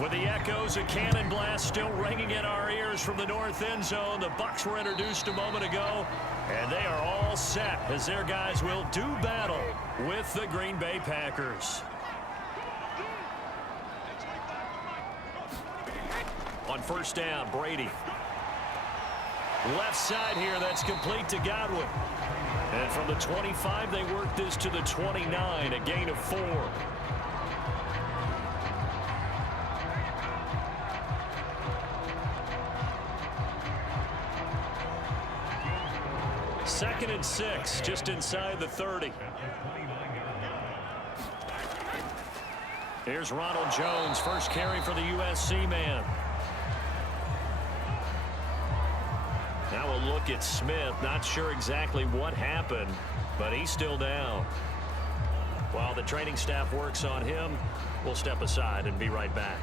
With the echoes of cannon blast still ringing in our ears from the north end zone, the Bucs were introduced a moment ago, and they are all set as their guys will do battle with the Green Bay Packers. On first down, Brady. Left side here, that's complete to Godwin. And from the 25, they work this to the 29, a gain of 4. Second and 6, just inside the 30. Here's Ronald Jones, first carry for the USC man. Now a look at Smith. Not sure exactly what happened, but he's still down. While the training staff works on him, we'll step aside and be right back.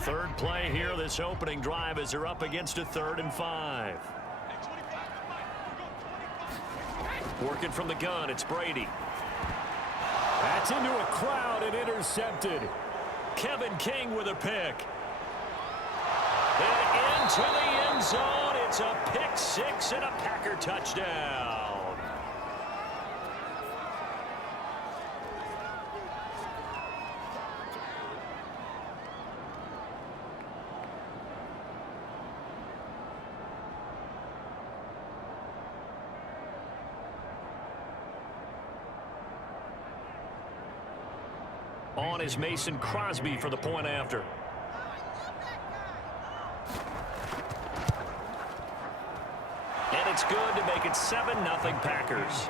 Third play here, this opening drive, as they're up against a 3rd and 5. Working from the gun, it's Brady. That's into a crowd and intercepted. Kevin King with a pick. And into the end zone, it's a pick 6 and a Packer touchdown. On is Mason Crosby for the point after. And it's good to make it 7-0 Packers.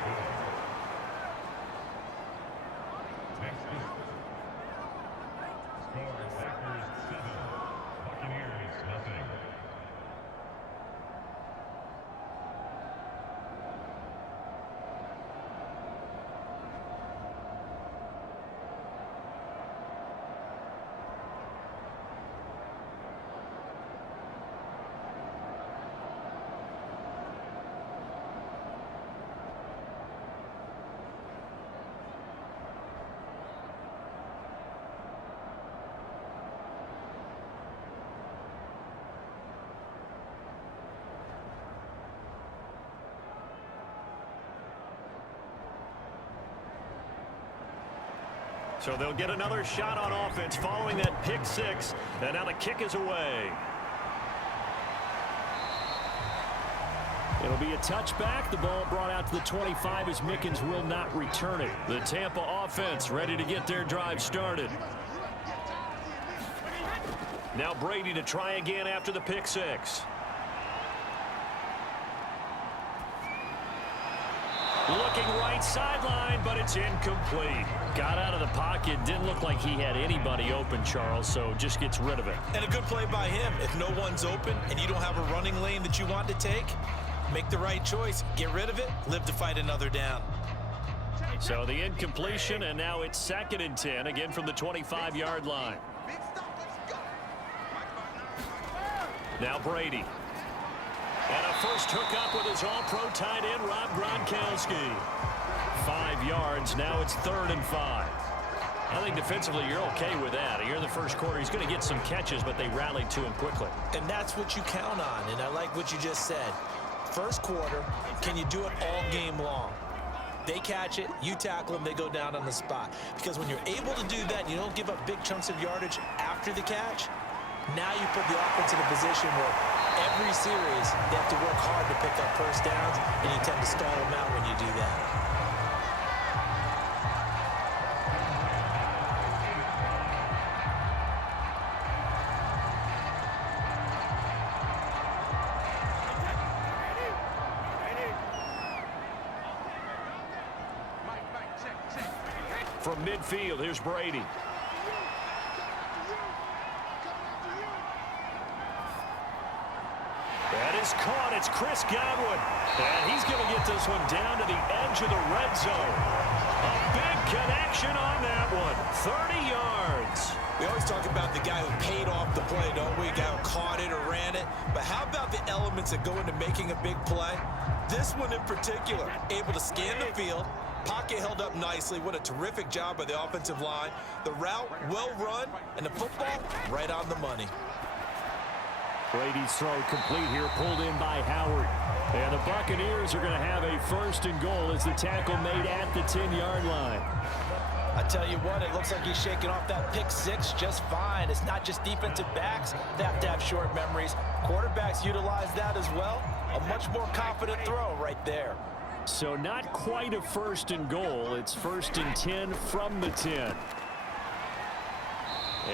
So they'll get another shot on offense following that pick 6. And now the kick is away. It'll be a touchback. The ball brought out to the 25 as Mickens will not return it. The Tampa offense ready to get their drive started. Now Brady to try again after the pick 6. Looking right sideline, but it's incomplete. Got out of the pocket. Didn't look like he had anybody open, Charles, so just gets rid of it. And a good play by him. If no one's open and you don't have a running lane that you want to take, make the right choice. Get rid of it. Live to fight another down. So the incompletion, and now it's 2nd and 10, again from the 25-yard line. Now Brady. And a first hookup with his all-pro tight end, Rob Gronkowski. 5 yards. Now it's 3rd and 5. I think defensively you're okay with that. Here in the first quarter, he's going to get some catches, but they rallied to him quickly. And that's what you count on, and I like what you just said. First quarter, can you do it all game long? They catch it, you tackle them, they go down on the spot. Because when you're able to do that and you don't give up big chunks of yardage after the catch, now you put the offense in a position where every series they have to work hard to pick up first downs, and you tend to stall them out when you do that. From midfield, here's Brady. That is caught. It's Chris Godwin. And he's going to get this one down to the edge of the red zone. A big connection on that one. 30 yards. We always always talk about the guy who paid off the play, don't we? The guy who caught it or ran it. But how about the elements that go into making a big play? This one in particular, able to scan the field, pocket held up nicely. What a terrific job by the offensive line. The route, well run, and the football, right on the money. Brady's throw complete here, pulled in by Howard. And the Buccaneers are going to have a 1st and goal as the tackle made at the 10-yard line. I tell you what, it looks like he's shaking off that pick six just fine. It's not just defensive backs that have to have short memories. Quarterbacks utilize that as well. A much more confident throw right there. So not quite a 1st and goal. It's 1st and 10 from the 10.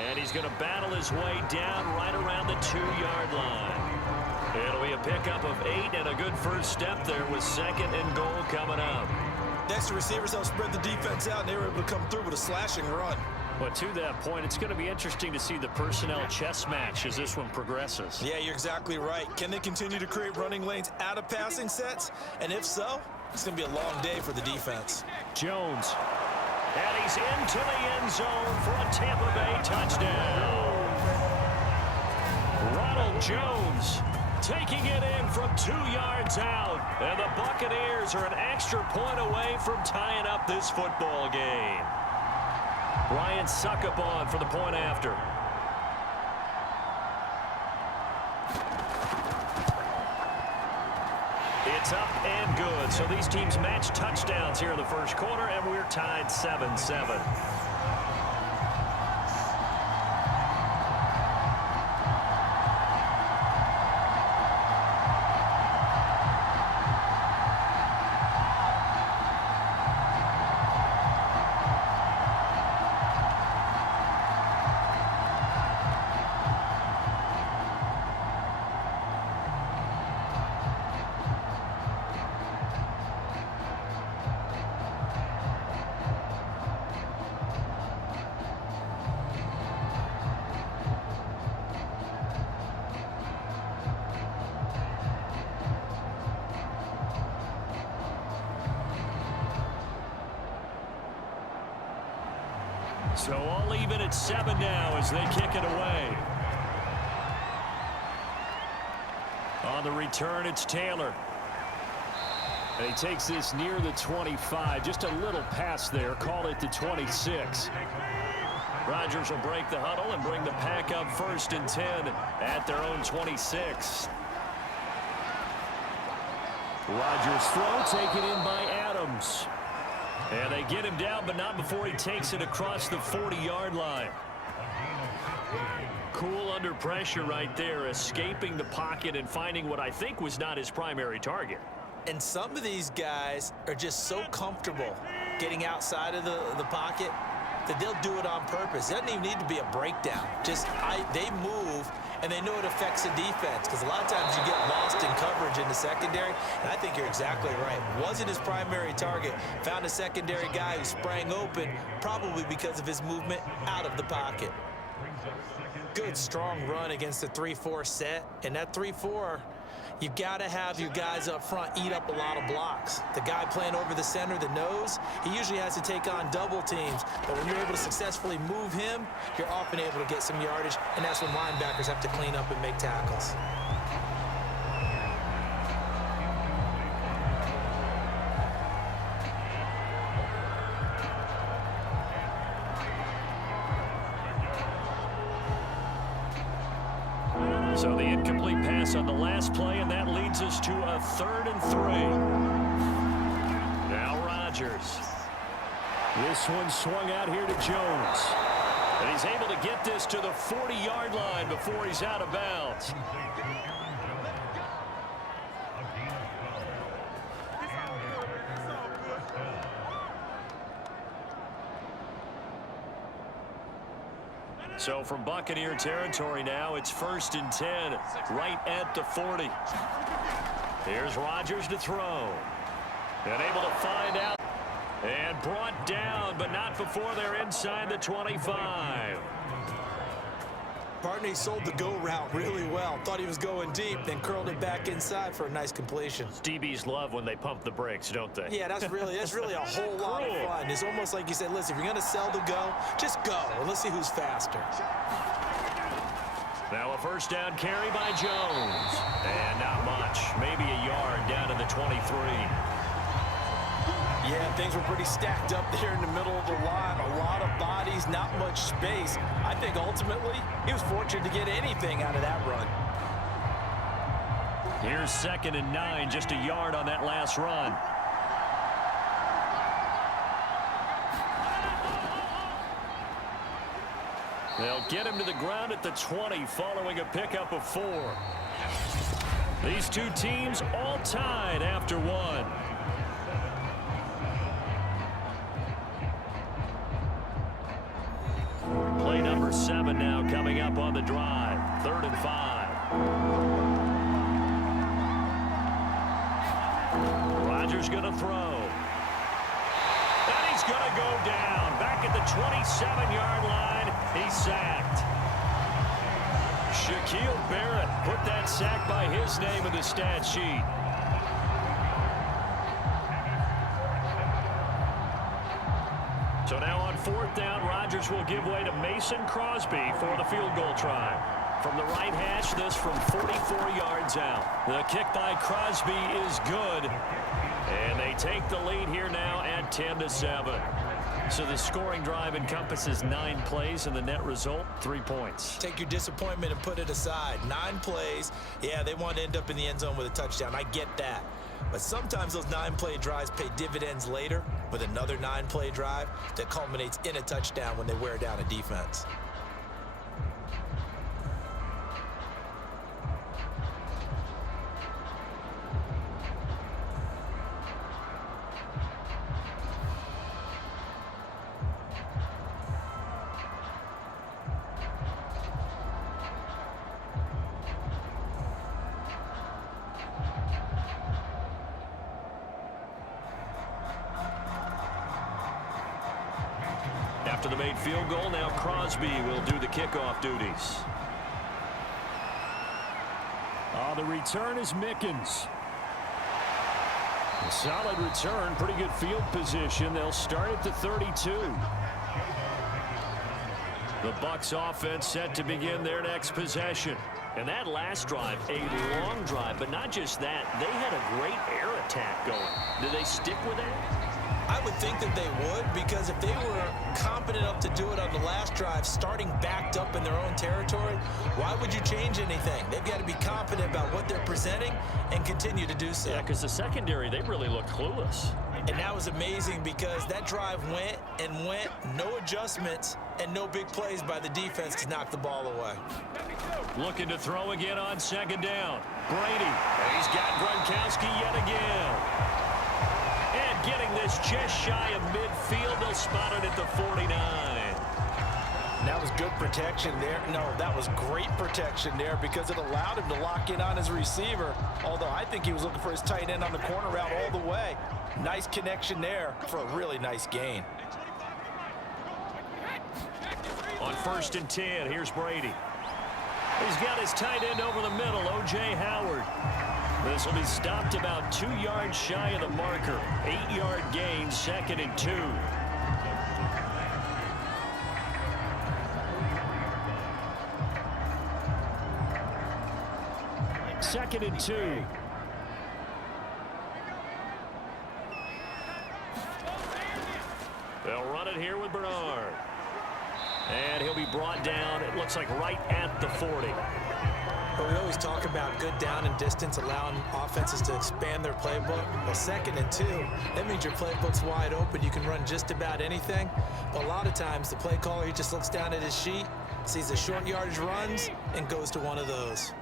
And he's going to battle his way down right around the 2-yard line. It'll be a pickup of 8 and a good first step there with 2nd and goal coming up. Next, the receivers help spread the defense out, and they were able to come through with a slashing run. But to that point, it's going to be interesting to see the personnel chess match as this one progresses. Yeah, you're exactly right. Can they continue to create running lanes out of passing sets? And if so, it's going to be a long day for the defense. Jones. And he's into the end zone for a Tampa Bay touchdown. Ronald Jones taking it in from 2 yards out. And the Buccaneers are an extra point away from tying up this football game. Ryan Succop for the point after. It's up and good. So these teams match touchdowns here in the first quarter, and we're tied 7-7. So all even at 7 now as they kick it away. On the return, it's Taylor. And he takes this near the 25. Just a little pass there. Call it the 26. Rodgers will break the huddle and bring the pack up 1st and 10 at their own 26. Rodgers' throw taken in by Adams. And they get him down, but not before he takes it across the 40-yard line. Cool under pressure right there, escaping the pocket and finding what I think was not his primary target. And some of these guys are just so comfortable getting outside of the pocket that they'll do it on purpose. It doesn't even need to be a breakdown. They move, and they know it affects the defense, because a lot of times you get lost in coverage in the secondary, and I think you're exactly right. Wasn't his primary target. Found a secondary guy who sprang open, probably because of his movement out of the pocket. Good, strong run against the 3-4 set, and that 3-4, you've got to have your guys up front eat up a lot of blocks. The guy playing over the center, the nose, he usually has to take on double teams. But when you're able to successfully move him, you're often able to get some yardage, and that's when linebackers have to clean up and make tackles. So the incomplete pass on the last play, and that leads us to a 3rd and 3. Now Rodgers. This one swung out here to Jones. And he's able to get this to the 40-yard line before he's out of bounds. So from Buccaneer territory now, it's 1st and 10, right at the 40. Here's Rodgers to throw. And able to find out. And brought down, but not before they're inside the 25. Partner, he sold the go route really well. Thought he was going deep, then curled it back inside for a nice completion. DBs love when they pump the brakes, don't they? Yeah, that's really a whole lot of fun. It's almost like you said, listen, if you're going to sell the go, just go, and let's see who's faster. Now a first down carry by Jones. And not much. Maybe a yard down to the 23. Yeah, things were pretty stacked up there in the middle of the line. A lot of bodies, not much space. I think ultimately he was fortunate to get anything out of that run. Here's 2nd and 9, just a yard on that last run. They'll get him to the ground at the 20 following a pickup of 4. These two teams all tied after 1. Play number 7 now coming up on the drive. 3rd and 5. Rodgers going to throw. And he's going to go down. Back at the 27-yard line, he's sacked. Shaquille Barrett put that sack by his name in the stat sheet. So now on 4th down, Rodgers will give way to Mason Crosby for the field goal try. From the right hash, this from 44 yards out. The kick by Crosby is good. And they take the lead here now at 10-7. So the scoring drive encompasses 9 plays, and the net result, 3 points. Take your disappointment and put it aside. 9 plays. Yeah, they want to end up in the end zone with a touchdown. I get that. But sometimes those 9-play drives pay dividends later with another 9-play drive that culminates in a touchdown when they wear down a defense. After the made field goal, now Crosby will do the kickoff duties. The return is Mickens. A solid return, pretty good field position. They'll start at the 32. The Bucs offense set to begin their next possession. And that last drive, a long drive, but not just that. They had a great air attack going. Do they stick with that? I would think that they would, because if they were competent enough to do it on the last drive, starting backed up in their own territory, why would you change anything? They've got to be confident about what they're presenting and continue to do so. Yeah, because the secondary, they really looked clueless. And that was amazing because that drive went and went, no adjustments, and no big plays by the defense to knock the ball away. Looking to throw again on 2nd down. Brady, he's got Gronkowski yet again. And getting this just shy of midfield, they'll spot it at the 49. That was good protection there. No, that was great protection there because it allowed him to lock in on his receiver, although I think he was looking for his tight end on the corner route all the way. Nice connection there for a really nice gain. On 1st and 10, here's Brady. He's got his tight end over the middle, O.J. Howard. This will be stopped about 2 yards shy of the marker. 8-yard gain, 2nd and 2. Second and 2. They'll run it here with Bernard. And he'll be brought down, it looks like right at the 40. But we always talk about good down and distance, allowing offenses to expand their playbook. Well, 2nd and 2, that means your playbook's wide open. You can run just about anything. But a lot of times, the play caller, he just looks down at his sheet, sees the short yardage runs, and goes to one of those.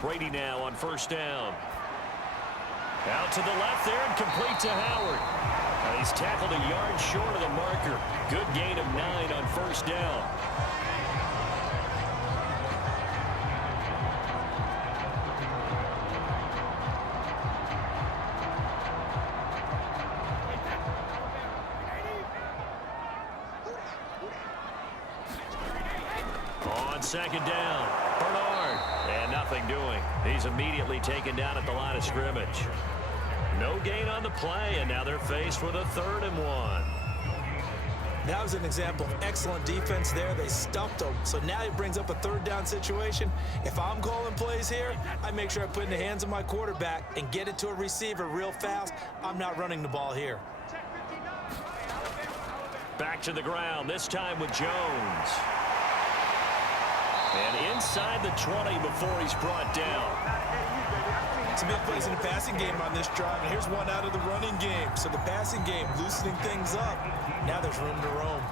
Brady now on 1st down. Out to the left there and complete to Howard. He's tackled a yard short of the marker. Good gain of 9 on 1st down. on second down. Bernard. And nothing doing. He's immediately taken down at the line of scrimmage. No gain on the play, and now they're faced with a 3rd and 1. That was an example of excellent defense there. They stuffed him. So now he brings up a 3rd down situation. If I'm calling plays here, I make sure I put it in the hands of my quarterback and get it to a receiver real fast. I'm not running the ball here. Back to the ground, this time with Jones. And inside the 20 before he's brought down. Some big plays in the passing game on this drive, and here's one out of the running game. So the passing game loosening things up. Now there's room to roam.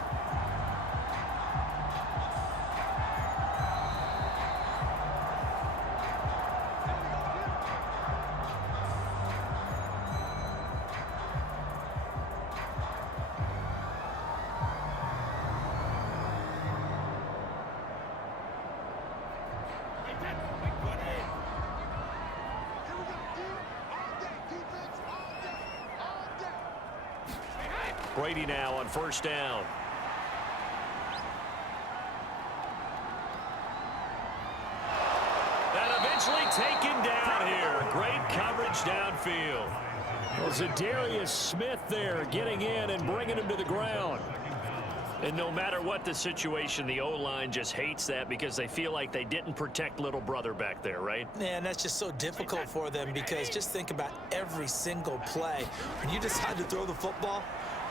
Brady now on 1st down. And eventually taken down here. Great coverage downfield. Well, Zadarius Smith there getting in and bringing him to the ground. And no matter what the situation, the O-line just hates that because they feel like they didn't protect little brother back there, right? Yeah, and that's just so difficult for them because just think about every single play. When you decide to throw the football,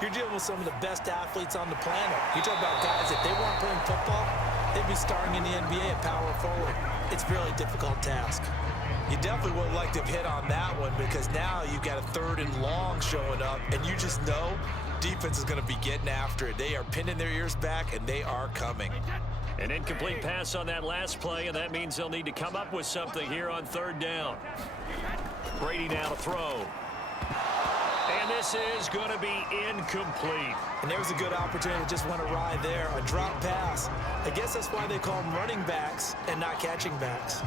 you're dealing with some of the best athletes on the planet. You talk about guys, if they weren't playing football, they'd be starring in the NBA at power forward. It's a really difficult task. You definitely would like to have hit on that one because now you've got a 3rd and long showing up, and you just know defense is going to be getting after it. They are pinning their ears back, and they are coming. An incomplete pass on that last play, and that means they'll need to come up with something here on 3rd down. Brady now to throw. And this is going to be incomplete. And there was a good opportunity to just went awry there. A drop pass. I guess that's why they call them running backs and not catching backs.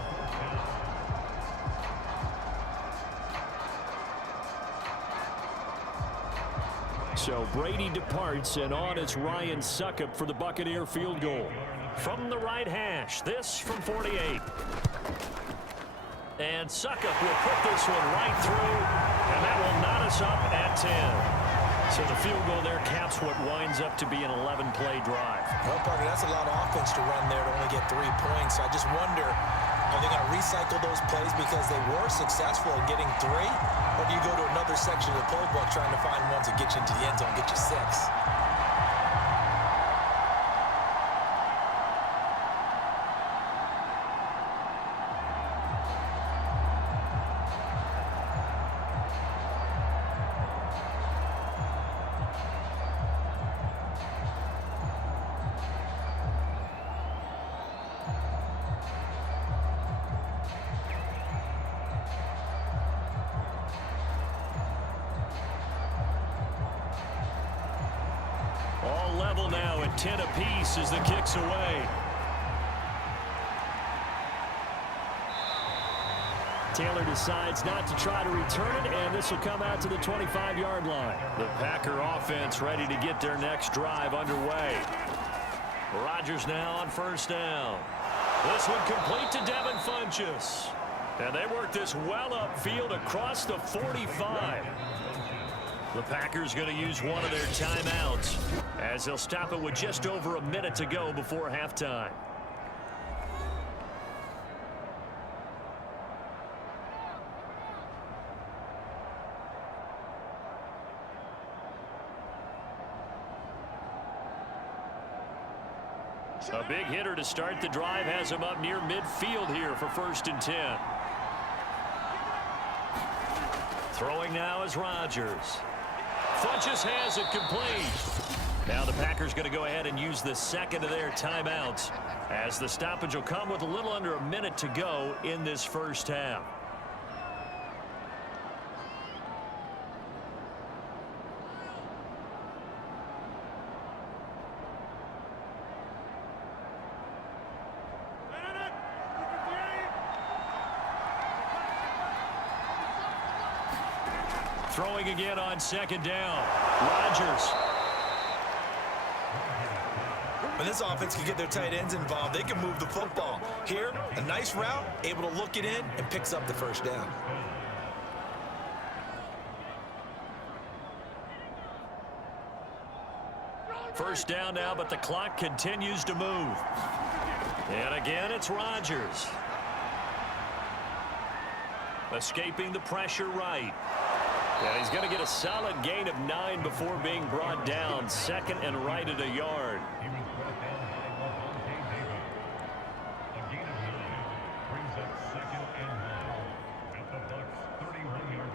So Brady departs, and on is Ryan Succop for the Buccaneer field goal. From the right hash, this from 48. And Succop will put this one right through, and that will knot us up at 10. So the field goal there caps what winds up to be an 11-play drive. Well, Parker, that's a lot of offense to run there to only get 3 points. So I just wonder, are they going to recycle those plays because they were successful in getting 3? Or do you go to another section of the playbook trying to find ones that get you into the end zone and get you 6? All level now at 10 apiece as the kick's away. Taylor decides not to try to return it, and this will come out to the 25-yard line. The Packer offense ready to get their next drive underway. Rodgers now on 1st down. This one complete to Devin Funchess. And they work this well upfield across the 45. The Packers going to use one of their timeouts as they'll stop it with just over a minute to go before halftime. A big hitter to start the drive has him up near midfield here for 1st and 10. Throwing now is Rodgers. Funchess has it complete. Now the Packers going to go ahead and use the second of their timeouts as the stoppage will come with a little under a minute to go in this first half. Throwing again on 2nd down. Rodgers. When this offense can get their tight ends involved, they can move the football. Here, a nice route, able to look it in, and picks up the first down. First down now, but the clock continues to move. And again, it's Rodgers. Escaping the pressure right. Yeah, he's going to get a solid gain of 9 before being brought down. Second and right at a yard. He was brought down by Vontae Davis. A gain of 9 brings up second and 9 at the Bucs 31-yard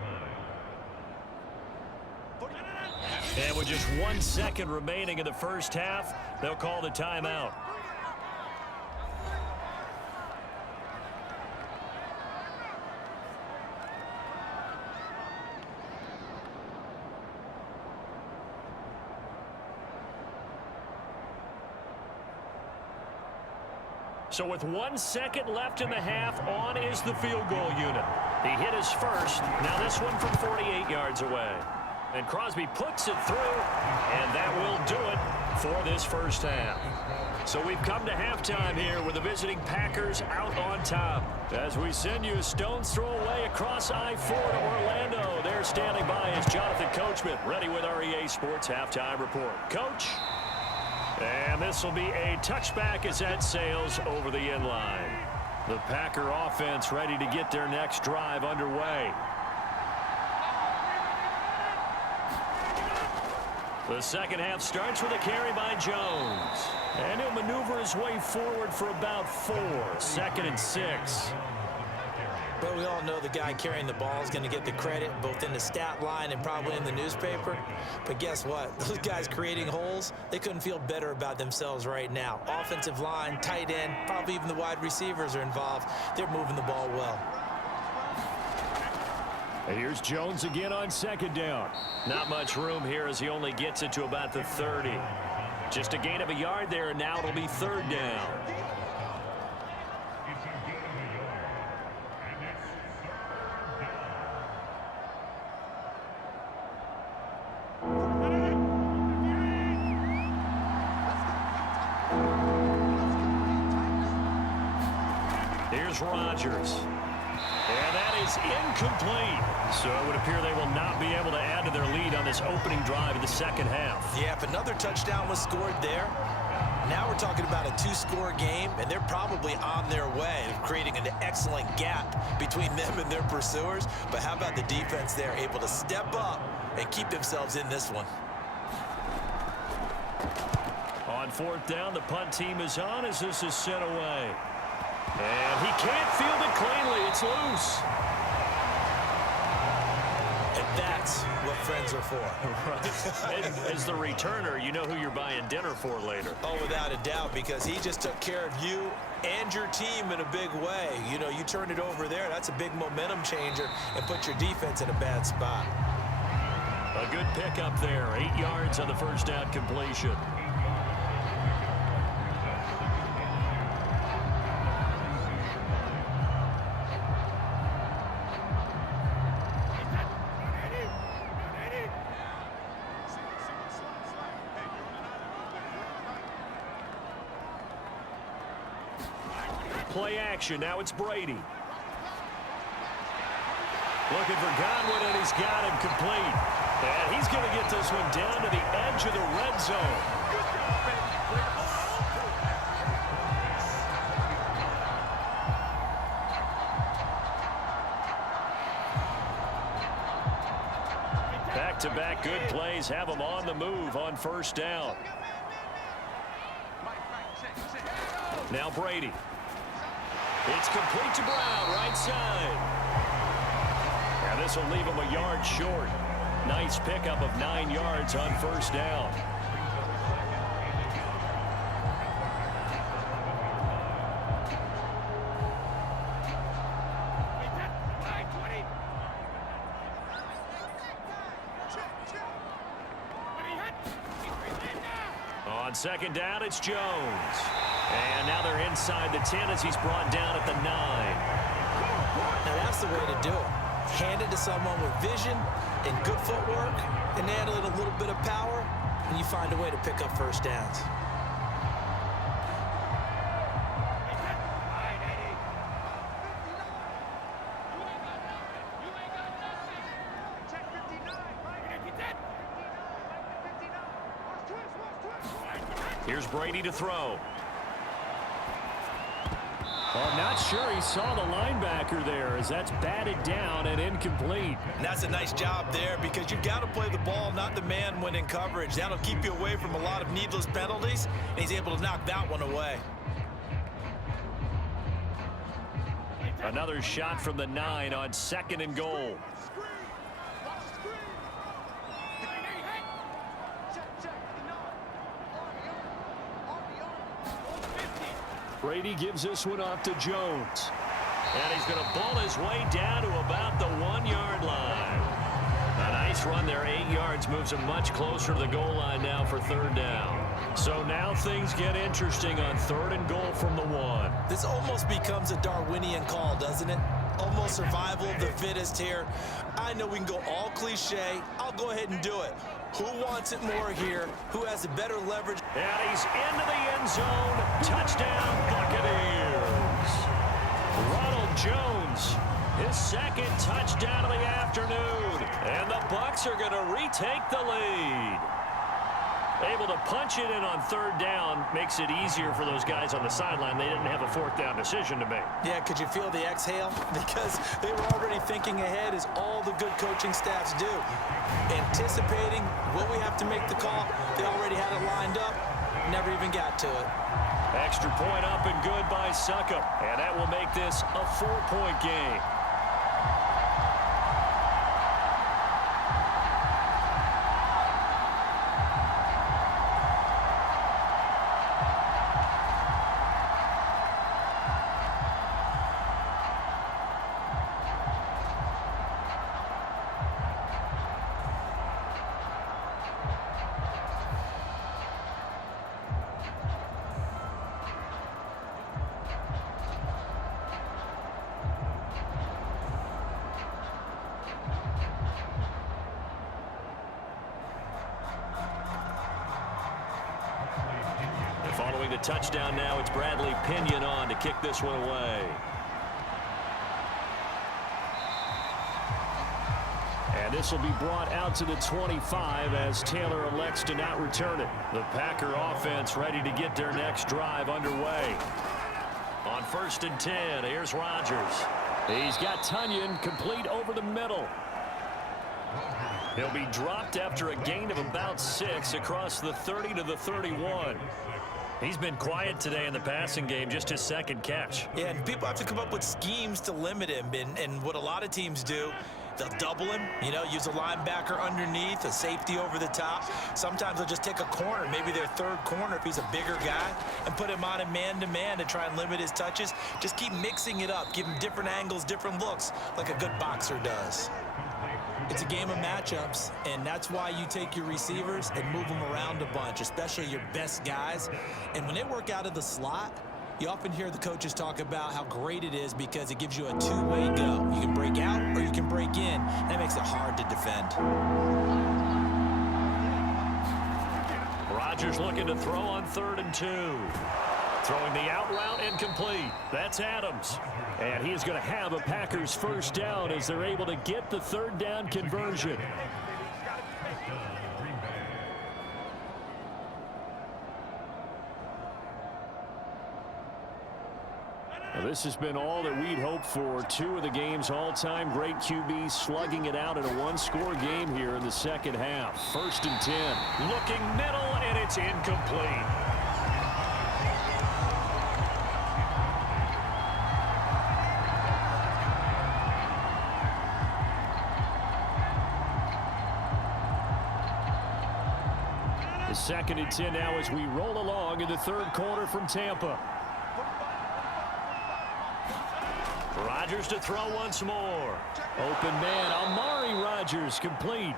line. And with just 1 second remaining in the first half, they'll call the timeout. So with 1 second left in the half, on is the field goal unit. He hit his first. Now this one from 48 yards away. And Crosby puts it through, and that will do it for this first half. So we've come to halftime here with the visiting Packers out on top. As we send you a stone's throw away across I-4 to Orlando. There standing by is Jonathan Coachman, ready with our EA Sports Halftime Report. Coach? And this will be a touchback as that sails over the end line. The Packer offense ready to get their next drive underway. The second half starts with a carry by Jones. And he'll maneuver his way forward for about 4. 2nd and 6. But we all know the guy carrying the ball is going to get the credit, both in the stat line and probably in the newspaper. But guess what? Those guys creating holes, they couldn't feel better about themselves right now. Offensive line, tight end, probably even the wide receivers are involved. They're moving the ball well. And here's Jones again on second down. Not much room here as he only gets it to about the 30. Just a gain of a yard there, and now it'll be third down. Here's Rodgers. And that is incomplete. So it would appear they will not be able to add to their lead on this opening drive of the second half. Yeah, if another touchdown was scored there, now we're talking about a 2-score game, and they're probably on their way of creating an excellent gap between them and their pursuers. But how about the defense there, able to step up and keep themselves in this one? On fourth down, the punt team is on as this is sent away. And he can't field it cleanly. It's loose. And that's what friends are for. Right. As the returner, you know who you're buying dinner for later. Oh, without a doubt, because he just took care of you and your team in a big way. You know, you turn it over there, that's a big momentum changer, and put your defense in a bad spot. A good pickup there. 8 yards on the first down completion. Play action. Now it's Brady. Looking for Godwin, and he's got him complete. And he's going to get this one down to the edge of the red zone. Back-to-back good plays have him on the move on first down. Now Brady. It's complete to Brown, right side. And this will leave him a yard short. Nice pickup of 9 yards on first down. On second down, it's Jones. And now they're inside the 10 as he's brought down at the 9. Now that's the way to do it. Hand it to someone with vision and good footwork, and add a little bit of power, and you find a way to pick up first downs. Here's Brady to throw. Well, I'm not sure he saw the linebacker there as that's batted down and incomplete. And that's a nice job there because you've got to play the ball, not the man when in coverage. That'll keep you away from a lot of needless penalties, and he's able to knock that one away. Another shot from the 9 on 2nd and goal. Brady gives this one off to Jones. And he's going to ball his way down to about the 1-yard line. A nice run there, 8 yards, moves him much closer to the goal line now for 3rd down. So now things get interesting on 3rd and goal from the 1. This almost becomes a Darwinian call, doesn't it? Almost survival of the fittest here. I know we can go all cliche. I'll go ahead and do it. Who wants it more here? Who has the better leverage? And he's into the end zone. Touchdown, Buccaneers. Ronald Jones, his 2nd touchdown of the afternoon. And the Bucs are going to retake the lead. Able to punch it in on 3rd down makes it easier for those guys on the sideline. They didn't have a 4th down decision to make. Yeah, could you feel the exhale? Because they were already thinking ahead, as all the good coaching staffs do. Anticipating, will we have to make the call? They already had it lined up, never even got to it. Extra point up and good by Succop. And that will make this a 4-point game. Following the touchdown now, it's Bradley Pinion on to kick this one away. And this will be brought out to the 25 as Taylor elects to not return it. The Packer offense ready to get their next drive underway. On 1st and 10, here's Rodgers. He's got Tunyon complete over the middle. He'll be dropped after a gain of about 6 across the 30 to the 31. He's been quiet today in the passing game, just his 2nd catch. Yeah, and people have to come up with schemes to limit him. And what a lot of teams do, they'll double him, use a linebacker underneath, a safety over the top. Sometimes they'll just take a corner, maybe their 3rd corner if he's a bigger guy, and put him on a man-to-man to try and limit his touches. Just keep mixing it up, give him different angles, different looks, like a good boxer does. It's a game of matchups, and that's why you take your receivers and move them around a bunch, especially your best guys. And when they work out of the slot, you often hear the coaches talk about how great it is because it gives you a 2-way go. You can break out or you can break in. That makes it hard to defend. Rodgers looking to throw on 3rd and 2. Throwing the out route incomplete. That's Adams. And he's going to have a Packers 1st down as they're able to get the 3rd down conversion. Well, this has been all that we'd hoped for. 2 of the game's all-time great QBs slugging it out in a 1-score game here in the 2nd half. 1st and 10. Looking middle, and it's incomplete. The 2nd and 10 now as we roll along in the 3rd quarter from Tampa. Rodgers to throw once more. Open man, Amari Rodgers complete.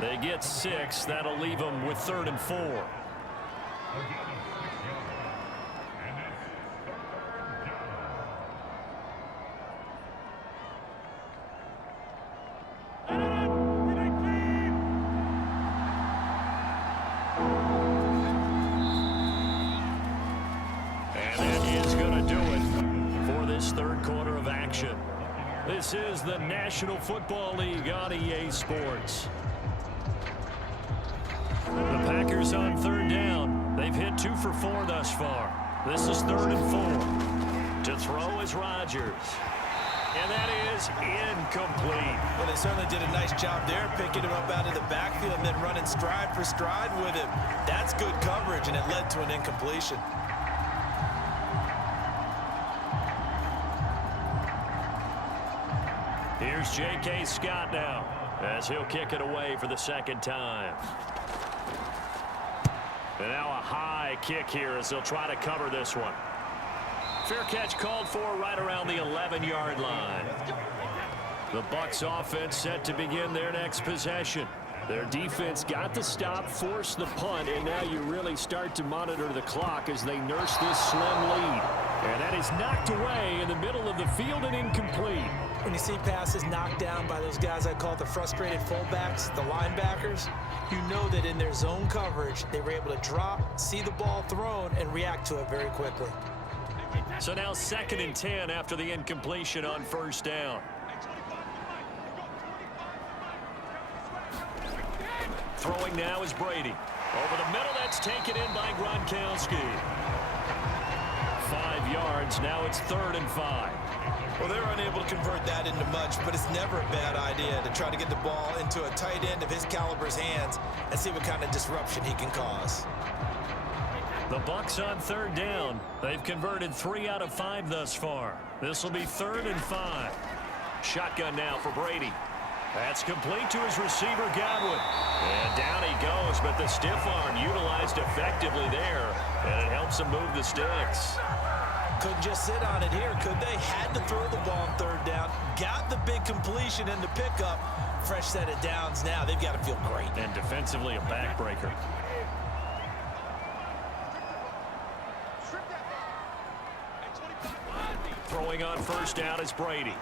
They get 6. That'll leave them with 3rd and 4. This is the National Football League on EA Sports. The Packers on 3rd down. They've hit 2 for 4 thus far. This is 3rd and 4. To throw is Rodgers. And that is incomplete. Well, they certainly did a nice job there, picking him up out of the backfield and then running stride for stride with him. That's good coverage, and it led to an incompletion. Here's J.K. Scott now, as he'll kick it away for the 2nd time. And now a high kick here as they'll try to cover this one. Fair catch called for right around the 11-yard line. The Bucs offense set to begin their next possession. Their defense got the stop, forced the punt, and now you really start to monitor the clock as they nurse this slim lead. And that is knocked away in the middle of the field and incomplete. When you see passes knocked down by those guys I call the frustrated fullbacks, the linebackers, you know that in their zone coverage, they were able to drop, see the ball thrown, and react to it very quickly. So now 2nd and 10 after the incompletion on 1st down. Throwing now is Brady. Over the middle, that's taken in by Gronkowski. 5 yards, now it's 3rd and 5. Well, they were unable to convert that into much, but it's never a bad idea to try to get the ball into a tight end of his caliber's hands and see what kind of disruption he can cause. The Bucs on 3rd down. They've converted 3 out of 5 thus far. This will be 3rd and 5. Shotgun now for Brady. That's complete to his receiver, Godwin. And down he goes, but the stiff arm utilized effectively there, and it helps him move the sticks. Couldn't just sit on it here, could they? Had to throw the ball on 3rd down. Got the big completion in the pickup. Fresh set of downs now. They've got to feel great. And defensively a backbreaker. Throwing on 1st down is Brady.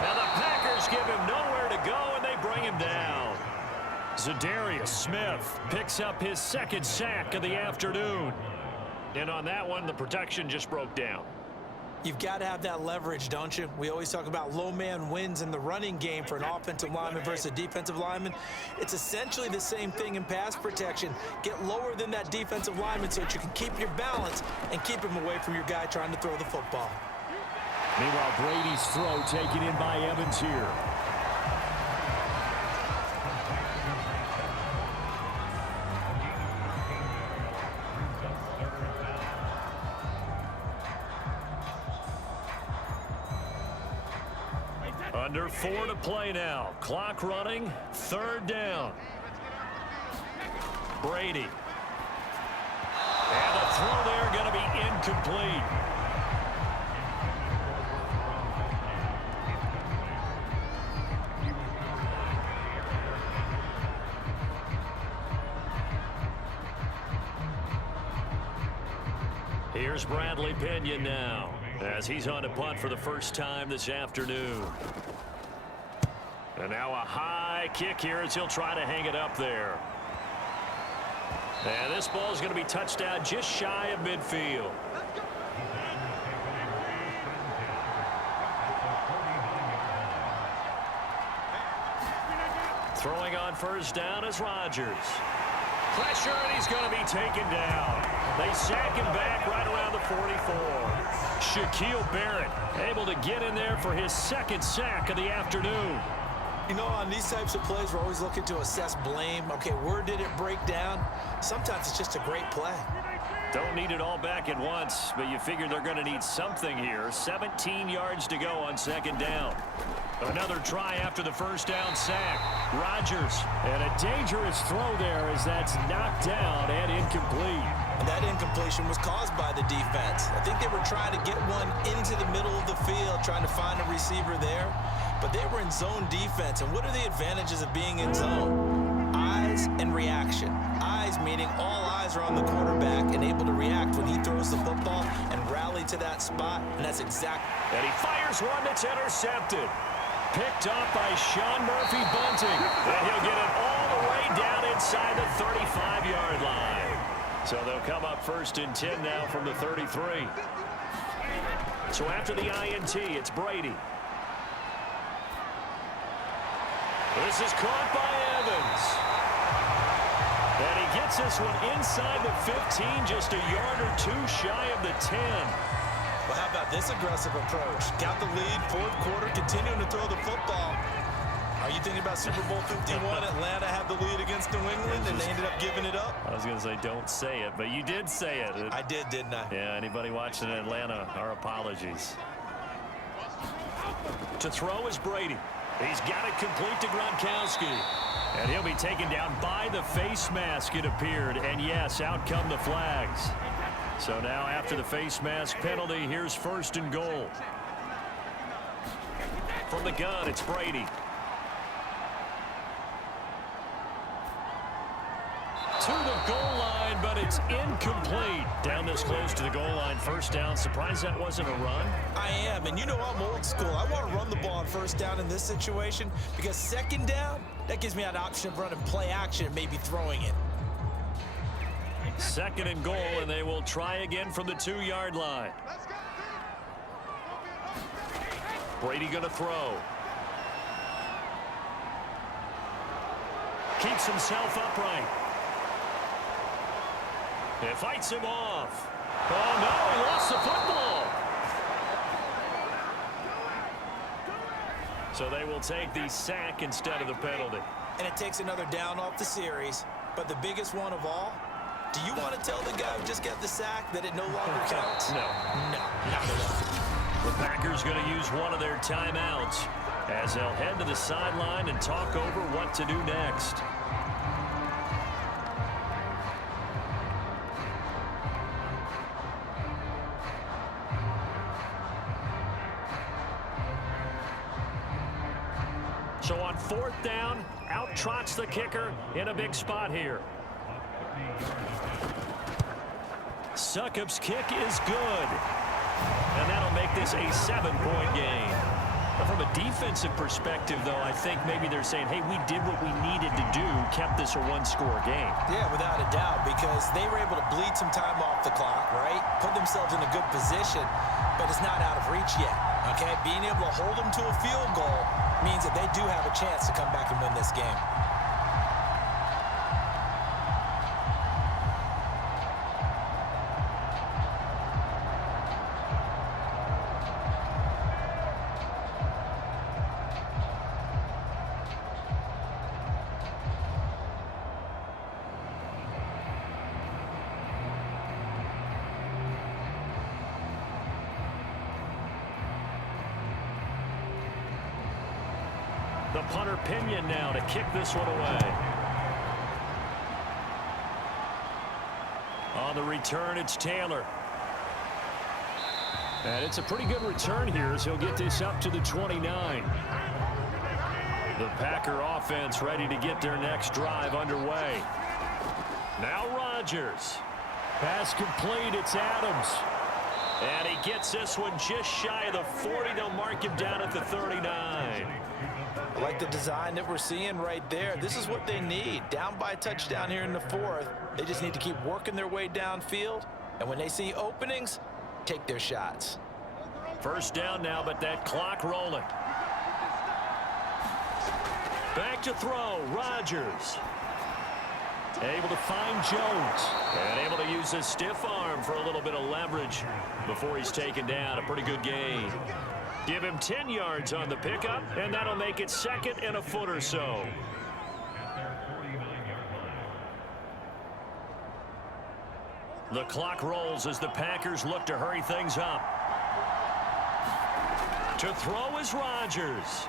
Now the Packers give him nowhere to go, and they bring him down. Zadarius Smith picks up his 2nd sack of the afternoon. And on that one, the protection just broke down. You've got to have that leverage, don't you? We always talk about low man wins in the running game for an offensive lineman versus a defensive lineman. It's essentially the same thing in pass protection. Get lower than that defensive lineman so that you can keep your balance and keep him away from your guy trying to throw the football. Meanwhile, Brady's throw taken in by Evans here. Under 4 to play now. Clock running. 3rd down. Brady. And the throw there going to be incomplete. Here's Bradley Pinion now, as he's on to punt for the first time this afternoon. And now a high kick here as he'll try to hang it up there. And this ball is going to be touched down just shy of midfield. Throwing on 1st down is Rodgers. Pressure, and he's going to be taken down. They sack him back right around the 44. Shaquille Barrett able to get in there for his 2nd sack of the afternoon. You know, on these types of plays, we're always looking to assess blame. Okay, where did it break down? Sometimes it's just a great play. Don't need it all back at once, but you figure they're going to need something here. 17 yards to go on 2nd down. Another try after the 1st down sack. Rodgers. And a dangerous throw there as that's knocked down and incomplete. And that incompletion was caused by the defense. I think they were trying to get one into the middle of the field, trying to find a receiver there. But they were in zone defense. And what are the advantages of being in zone? Eyes and reaction. Eyes meaning all eyes are on the quarterback and able to react when he throws the football and rally to that spot. And that's exactly. And he fires one that's intercepted. Picked up by Sean Murphy Bunting. And he'll get it all the way down inside the 35-yard line. So they'll come up 1st and 10 now from the 33. So after the INT, it's Brady. This is caught by Evans. And he gets gets this one inside the 15, just a yard or two shy of the 10. Well, how about this aggressive approach? Got the lead, fourth quarter, continuing to throw the football. Are you thinking about Super Bowl 51? Atlanta had the lead against New England, and they ended up giving it up? I was going to say don't say it, but you did say it. I did, didn't I? Yeah, anybody watching Atlanta, our apologies. To throw is Brady. He's got it complete to Gronkowski. And he'll be taken down by the face mask, it appeared. And yes, out come the flags. So now after the face mask penalty, here's first and goal. From the gun, it's Brady. To the goal line, but it's incomplete. Down this close to the goal line, first down. Surprised that wasn't a run? I am, and you know I'm old school. I want to run the ball on first down in this situation because second down, that gives me an option of running play action and maybe throwing it. Second and goal, and they will try again from the 2-yard line. Brady going to throw. Keeps himself upright. It fights him off. Oh, no, he lost the football. So they will take the sack instead of the penalty. And it takes another down off the series. But the biggest one of all, do you want to tell the guy who just got the sack that it no longer counts? No. No, not at all. The Packers going to use one of their timeouts as they'll head to the sideline and talk over what to do next. So on fourth down, out trots the kicker in a big spot here. Succop's kick is good. And that'll make this a 7-point game. But from a defensive perspective, though, I think maybe they're saying, hey, we did what we needed to do, kept this a one-score game. Yeah, without a doubt, because they were able to bleed some time off the clock, right? Put themselves in a good position, but it's not out of reach yet, okay? Being able to hold them to a field goal means that they do have a chance to come back and win this game. The punter Pinion now to kick this one away. On the return, it's Taylor. And it's a pretty good return here as he'll get this up to the 29. The Packer offense ready to get their next drive underway. Now Rodgers. Pass complete, it's Adams. And he gets this one just shy of the 40. They'll mark him down at the 39. I like the design that we're seeing right there. This is what they need. Down by a touchdown here in the fourth. They just need to keep working their way downfield. And when they see openings, take their shots. First down now, but that clock rolling. Back to throw, Rodgers. Able to find Jones. And able to use a stiff arm for a little bit of leverage before he's taken down. A pretty good gain. Give him 10 yards on the pickup, and that'll make it second and a foot or so. The clock rolls as the Packers look to hurry things up. To throw is Rodgers.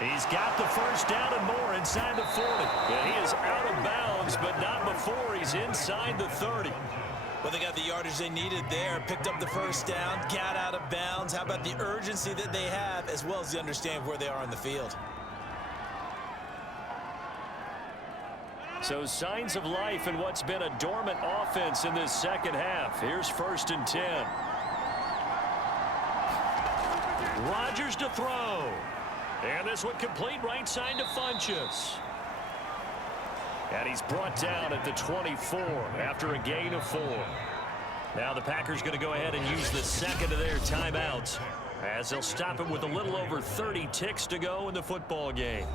He's got the first down and more inside the 40. And he is out of bounds, but not before he's inside the 30. Well, they got the yardage they needed there, picked up the first down, got out of bounds. How about the urgency that they have, as well as the understanding where they are on the field? So signs of life in what's been a dormant offense in this second half. Here's first and 10. Rodgers to throw. And this one complete right side to Funchess. And he's brought down at the 24 after a gain of 4. Now the Packers going to go ahead and use the second of their timeouts as they'll stop him with a little over 30 ticks to go in the football game.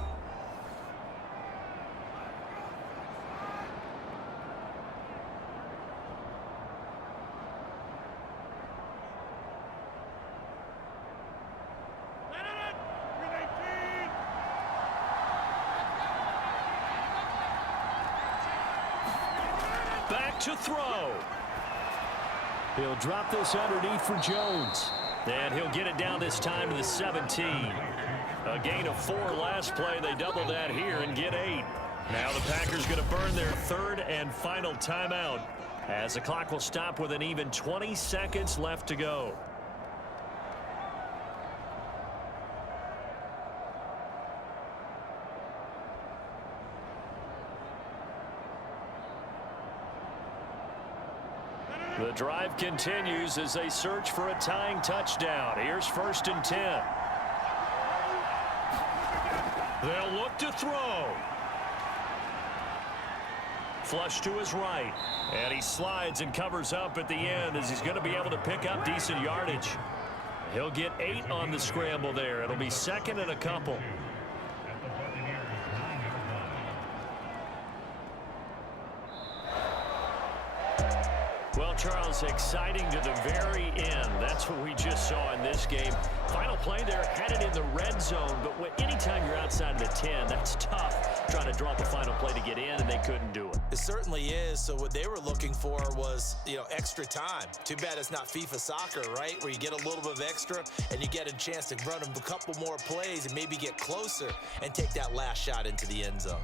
to throw. He'll drop this underneath for Jones. And he'll get it down this time to the 17. A gain of 4 last play. They double that here and get 8. Now the Packers going to burn their third and final timeout as the clock will stop with an even 20 seconds left to go. The drive continues as they search for a tying touchdown. Here's 1st and 10. They'll look to throw. Flush to his right. And he slides and covers up at the end as he's going to be able to pick up decent yardage. He'll get 8 on the scramble there. It'll be 2nd and a couple. Well, Charles, exciting to the very end. That's what we just saw in this game. Final play there, headed in the red zone. But anytime you're outside of the 10, that's tough. Trying to draw the final play to get in, and they couldn't do it. It certainly is. So what they were looking for was, extra time. Too bad it's not FIFA soccer, right? Where you get a little bit of extra and you get a chance to run a couple more plays and maybe get closer and take that last shot into the end zone.